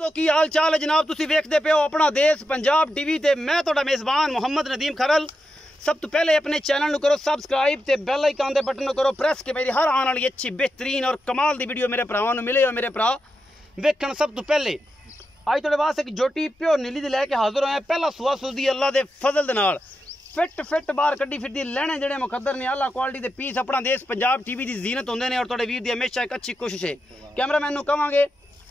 तो की हाल चाल है जनाब, तुसी वेखदे पे हो अपना देश पंजाब टीवी ते मैं तुहाडा मेज़बान मुहम्मद नदीम खरल। सब तो पहले अपने चैनल को करो सब्सक्राइब ते बेल आइकन दे बटन करो प्रेस के मेरी हर आने वाली अच्छी बेहतरीन और कमाल दी वीडियो मेरे भरावां नूं मिले और मेरे भरा वेखण। सब तो पहले अज तुहाडे वास्ते एक जोटी प्योर नीली दी लैके हाजिर होया। पहला सुआ सुदी अल्लाह दे फजल दे नाल फिट बाहर कड्डी फिरदी लैने जेडे मुकद्दर ने आला क्वालिटी दे पीस अपना देश पंजाब टीवी दी जीनत होंदे ने। और तुहाडे वीर दी हमेशा एक अच्छी कोशिश है कैमरामैन नूं कहांगे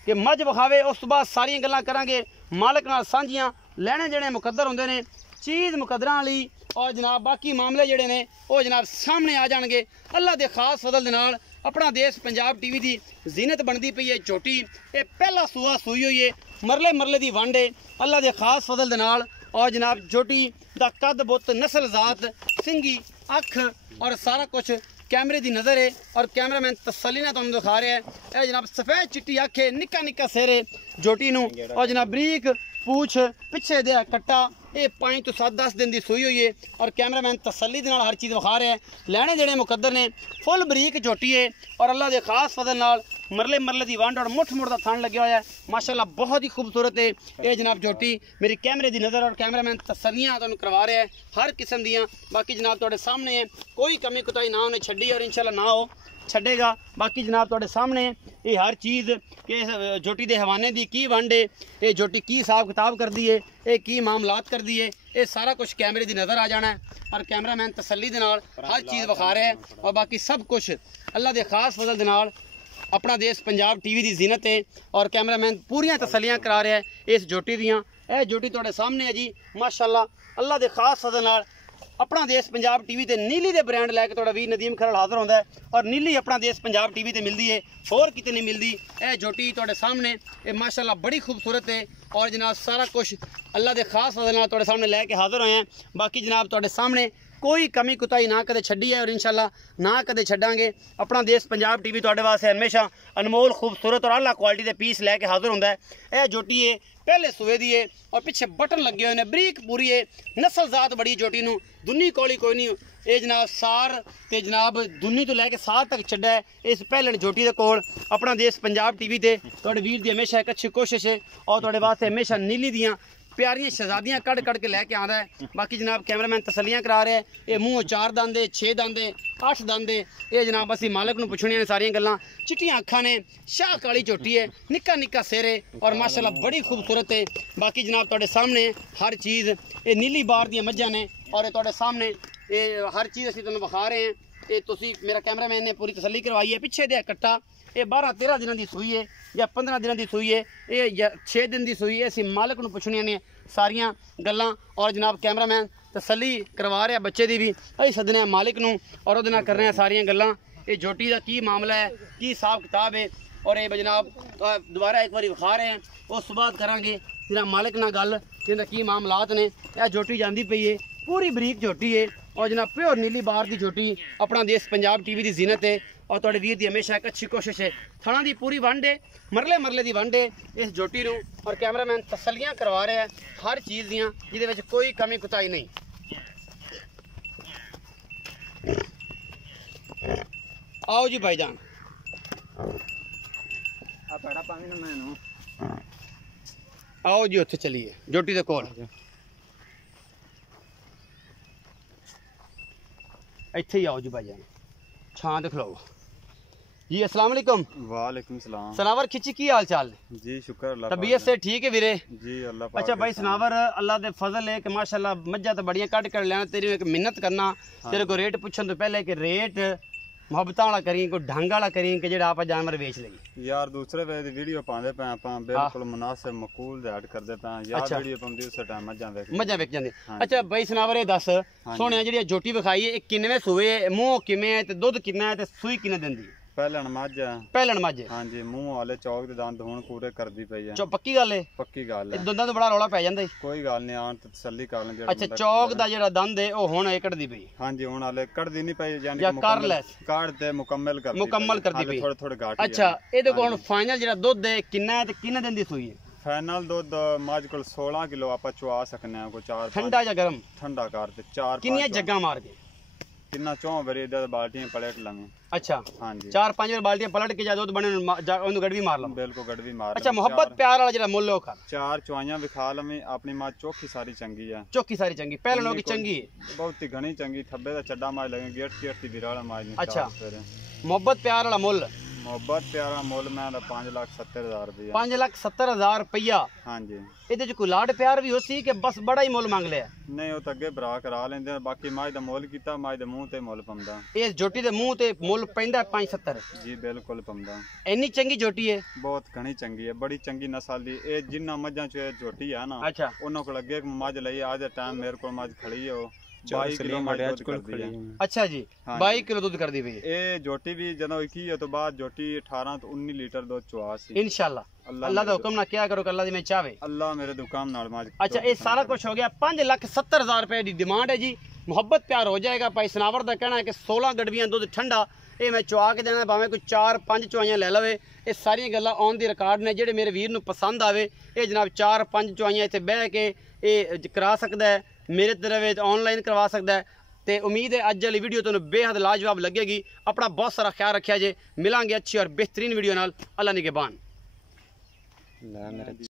कि मज विखावे, उस तो बाद सारियां गल्लां करांगे मालिक नाल सांझियां। लैने जेडे मुकद्दर होंदे ने चीज़ मुकद्दरां वाली और जनाब बाकी मामले जेडे ने वो जनाब सामने आ जाणगे। अल्लाह दे खास फजल दे नाल अपना देश पंजाब टीवी दी जीनत बनदी पई है झोटी। ये पहला सूआ सूई हुई है, मरले दी वंड है अल्लाह दे खास फजल दे नाल। और जनाब झोटी दा कद बुत नस्ल जात सिंगी अख और सारा कुछ कैमरे की नज़र है। और कैमरामैन तसल्ली ने तुहानूं दिखा रहा है। यह जनाब सफेद चिट्टी अख है, निक्का निक्का सिर है झोटी नूं। और जनाब बरीक पूछ पिछे दे कट्टा। ये 5 तो 7-10 दिन की सूई हुई है और कैमरामैन तसल्ली दे नाल हर चीज़ विखा रहा है। लैने जेडे मुकद्दर ने फुल बरीक झोटी है और अल्लाह के खास फजल नाल मरले दी वंड और मुठ मुठ का थन लग्या हुआ है माशाल्लाह, बहुत ही खूबसूरत है ये जनाब झोटी। मेरी कैमरे की नज़र और कैमरामैन तसल्लियां तुहानूं करवा रहा है हर किस्म दियाँ। बाकी जनाब तुहाडे सामने है, कोई कमी कुताही ना उन्हें छड्डी और इंशाल्लाह ना हो छड़ेगा। बाकी जनाब तुहाडे सामने ये हर चीज़ कि झोटी के हवाने की की वंड है, ये झोटी की हिसाब किताब कर दी है, ये की मामलात कर दी है, ये सारा कुछ कैमरे की नज़र आ जाना है। और कैमरामैन तसल्ली दे नाल हर चीज़ विखा रहा है। और बाकी सब कुछ अल्लाह के खास फजल दे नाल अपना देश पंजाब टीवी की जीनत है। और कैमरामैन पूरियां तसल्लियां करा रहा है इस झोटी दियाँ। यह झोटी तुहाडे सामने है जी माशाल्लाह अल्लाह के खास फजल नाल अपना देश पंजाब टीवी ते नीली दे ब्रांड लैके तुहाडा वीर नदीम खरल हाजिर होंदा है। और नीली अपना देश पंजाब टीवी ते मिलदी है, होर किते नहीं मिलदी। यह झोटी तुहाडे सामने ये माशाल्लाह बड़ी खूबसूरत है। और जनाब सारा कुछ अल्लाह के खास फजल नाल तुहाडे सामने लैके हाजिर होए हैं। बाकी जनाब तुहाडे सामने कोई कमी कुताही ना कदे छड्डी है और इंशाल्लाह ना कदे छड्डांगे। अपना देश पंजाब टीवी तुहाडे वास्ते हमेशा अनमोल खूबसूरत और आला क्वालिटी के पीस लैके हाजिर होंदा है। यह झोटी है पहले सूए दी है और पिछे बटन लगे हुए हैं, बरीक पूरी है, नस्ल जात बड़ी झोटी नूं, दुन्नी कोली कोई नहीं। ये जनाब सार ते जनाब दुन्नी तो लैके साल तक छड्डा है इस पहले झोटी दे कोल। अपना देश पंजाब टीवी ते तुहाडे वीर दी हमेशा एक अच्छी कोशिश है और तुहाडे वास्ते हमेशा नीली दियाँ प्यारियां शहजादियां कड़ के लैके आंदा है। बाकी जनाब कैमरामैन तसल्लियां करा रहे हैं। ये मूँह 4 दंद है, 6 दंद है, 8 दंद है। ये जनाब असीं मालिक नूं पुछणियां ने सारियां गल्लां। चिट्टियां अखां ने, शाह काली झोटी है, निक्का निक्का सिर है और माशाल्लाह बड़ी खूबसूरत है। बाकी जनाब तुहाडे सामने हर चीज़ ये नीली बार दियां मज्जां ने और ये तुहाडे सामने ये हर चीज़ असीं तुहानूं विखा रहे हैं। ये तुसीं मेरा कैमरामैन ने पूरी तसल्ली करवाई है। पिछे दे कट्टा ये 12-13 दिनों की सूई है या 15 दिनों की सूई है, ये 6 दिन की सूई है। असीं मालिक नूं पुछणियां ने सारियां गल्लां और जनाब कैमरामैन तसल्ली करवा रहा बच्चे की भी। असीं सदने मालिक नूं और उहदे नाल कर रहे हैं सारियां गल्लां। ये झोटी का की मामला है, की हिसाब किताब है और ये जनाब दोबारा एक बार विखा रहे हैं। उस बाद करांगे जनाब मालिक नाल गल जिहदा की मामलात ने। यह झोटी जांदी पई है, पूरी बरीक झोटी है और जनाब प्योर नीली बार की झोटी अपना देश पंजाब टीवी की जीनत है। और तुहाडे वीर दी हमेशा एक अच्छी कोशिश है। थणा दी पूरी वंड है, मरले दी वंड है इस झोटी नूं। और कैमरामैन तसल्लियां करवा रहा है हर चीज़ दियाँ जिहदे विच कोई कमी कुताही नहीं। आओ जी भाईजान, आओ जी उत्थे चलिए झोटी दे कोल। इत्थे ही आओ जी भाईजान, छां ते खलो जी। अस्सलाम वालेकुम। वालेकुम सलाम। सनावर खिची की हाल चाल जी? शुक्र अल्लाह। तबीयत से ठीक है वीरे? जी अल्लाह। अच्छा भाई सनावर अल्लाह दे फजल है कि माशाल्लाह मज्जा तो बड़ियां कट कर लेना। तेरी एक मिन्नत करना तेरे को रेट पूछन तो पहले कि रेट मुहब्बत वाला करी, कोई ढंग वाला करी कि जेड़ा आप जानवर बेच लगी। यार दूसरे वे दी वीडियो पांदे पे आपां बिल्कुल मुनासिब मकूल रेट करदे पे यार। अच्छा। वीडियो पांदी उस टाइम मज्जा विक जांदी। अच्छा भाई सनावर ये दस सोने जेड़ी झोटी विखाई है किनवे सूए, मुंह किवें है ते दुध किन्ना है ते सूई किन्ने दिंदी? पहलन मझ है। पहलन मझ। हां जी, मुंह वाले चौक दे दंद हुण पूरे करदी पई है। पक्की गल है? पक्की गल है। दंदां तो बड़ा रौला पै जांदा है। कोई गल नहीं, आन ते तसल्ली कर लें जेड़ा। अच्छा चौक दा जेड़ा दंद है ओ हुण कटदी पई? हां जी, हुण वाले कटदी नहीं पई यानी या कर ले काट ते मुकम्मल करदी पई थोड़े घाट। अच्छा एदे को हुण फाइनल जेड़ा दुध है किन्ना है ते किन्ने दिन दी सूई है? फाइनल दुध मझ कोल 16 किलो आप चुआ सकने हैं। कोई 4 ठंडा या गर्म? ठंडा कर ते 4 किन्नियां जग्गां मार के? ਤਿੰਨਾਂ ਚੋਂ ਵਾਰੀ ਇਧਰ ਬਾਲਟੀਆਂ ਪਲਟ ਲਵੇਂ। अच्छा ਹਾਂਜੀ 4-5 बार बाल्टियां पलट के जा दूध बने ਉਹਨੂੰ ਗੜਵੀ ਮਾਰ ਲਵਾਂ। ਬਿਲਕੁਲ ਗੜਵੀ ਮਾਰ ਅੱਛਾ ਮੁਹੱਬਤ ਪਿਆਰ ਵਾਲਾ ਜਿਹੜਾ ਮੁੱਲ ਉਹ ਕਰ। 4 ਚੁਆਈਆਂ ਵਿਖਾ ਲਵੇਂ। ਆਪਣੀ ਮਾਂ ਚੋਖੀ ਸਾਰੀ ਚੰਗੀ ਆ। ਚੋਖੀ ਸਾਰੀ ਚੰਗੀ ਪਹਿਲਾਂ ਨਾਲੋਂ ਕੀ ਚੰਗੀ ਹੈ? ਬਹੁਤ ਹੀ ਘਣੀ ਚੰਗੀ। ਥੱਬੇ ਦਾ ਚੱਡਾ ਮਾਜ ਲਗੇ ਗੇਟ ਦੀ ਵਿਰਾਲਾ ਮਾਜ ਨੂੰ। ਅੱਛਾ ਮੁਹੱਬਤ ਪਿਆਰ ਵਾਲਾ ਮੁੱਲ ਮੁਹੱਬਤ ਪਿਆਰਾ ਮੁੱਲ ਮੈਂ ਦਾ 5,70,000 ਰੁਪਏ। 5,70,000 ਰੁਪਇਆ। ਹਾਂਜੀ ਇਹਦੇ ਚ ਕੋਈ ਲਾਡ ਪਿਆਰ ਵੀ ਹੋ ਸੀ ਕਿ ਬਸ ਬੜਾ ਹੀ ਮੁੱਲ ਮੰਗ ਲਿਆ? ਨਹੀਂ ਉਹ ਤਾਂ ਅੱਗੇ ਭਰਾ ਕਰਾ ਲੈਂਦੇ ਆ। ਬਾਕੀ ਮਾਜ ਦਾ ਮੁੱਲ ਕੀਤਾ ਮਾਜ ਦੇ ਮੂੰਹ ਤੇ ਮੁੱਲ ਪੰਦਾ। ਇਸ ਝੋਟੀ ਦੇ ਮੂੰਹ ਤੇ ਮੁੱਲ ਪੈਂਦਾ 5,70। ਜੀ ਬਿਲਕੁਲ ਪੰਦਾ। ਇੰਨੀ ਚੰਗੀ ਝੋਟੀ ਹੈ? ਬਹੁਤ ਘਣੀ ਚੰਗੀ ਹੈ। ਬੜੀ ਚੰਗੀ ਨਸਲ ਦੀ। ਇਹ ਜਿੰਨਾ ਮੱਝਾਂ ਚ ਇਹ ਝੋਟੀ ਆ ਨਾ ਅੱਛਾ ਉਹਨਾਂ ਕੋਲ ਅੱਗੇ ਮੱਝ ਲਈ ਅੱਜ ਦੇ ਟਾਈਮ ਮੇਰੇ ਕੋਲ ਮੱਝ ਖੜੀ ਹੈ। ਉਹ 22 ਕਿਲੋ ਮੱਝ ਦੁੱਧ ਕਰਦੀ ਹੈ। ਅੱਛਾ ਜੀ 22 ਕਿਲੋ ਦੁੱਧ ਕਰਦੀ ਪਈ ਹੈ। ਇਹ ਝੋਟੀ ਵੀ ਜਦੋਂ 21 ਤੋਂ ਬਾਅਦ ਝੋਟੀ 18 ਤੋਂ 19 ਲੀਟਰ ਦੁੱਧ ਚੁਆ ਸੀ ਇਨਸ਼ਾਅੱਲਾ। ਅੱਲਾ ਦਾ ਹੁਕਮ ਨਾ ਕਿਆ ਕਰੋ ਕਿ ਅੱਲਾ ਦੀ ਮੈਂ ਚਾਵੇ। ਅੱਲਾ ਮੇਰੇ ਦੁਕਾਨ ਨਾਲ ਮੱਝ। अच्छा ये सारा कुछ हो गया। 5,70,000 रुपए की डिमांड है जी। मुहब्बत प्यार हो जाएगा। भाई सनावर का कहना है कि 16 गड़बियां दुध ठंडा ये मैं चुआ के देना। भावें कोई 4-5 चुआइयां ले लवे। ये सारियां गल्लां ऑन दी रिकॉर्ड ने। जेडे मेरे वीर नूं पसंद आवे ये जनाब 4-5 चुआइयां इत्थे बह के ये करा सकदा है। मेरे तरफ ऑनलाइन करवा सकदा है। तो उम्मीद है अज वाली वीडियो तुहानूं बेहद लाजवाब लगेगी। अपना बहुत सारा ख्याल रखिया जे। मिलांगे अच्छी और बेहतरीन वीडियो नाल। अल्लाह निगहबान।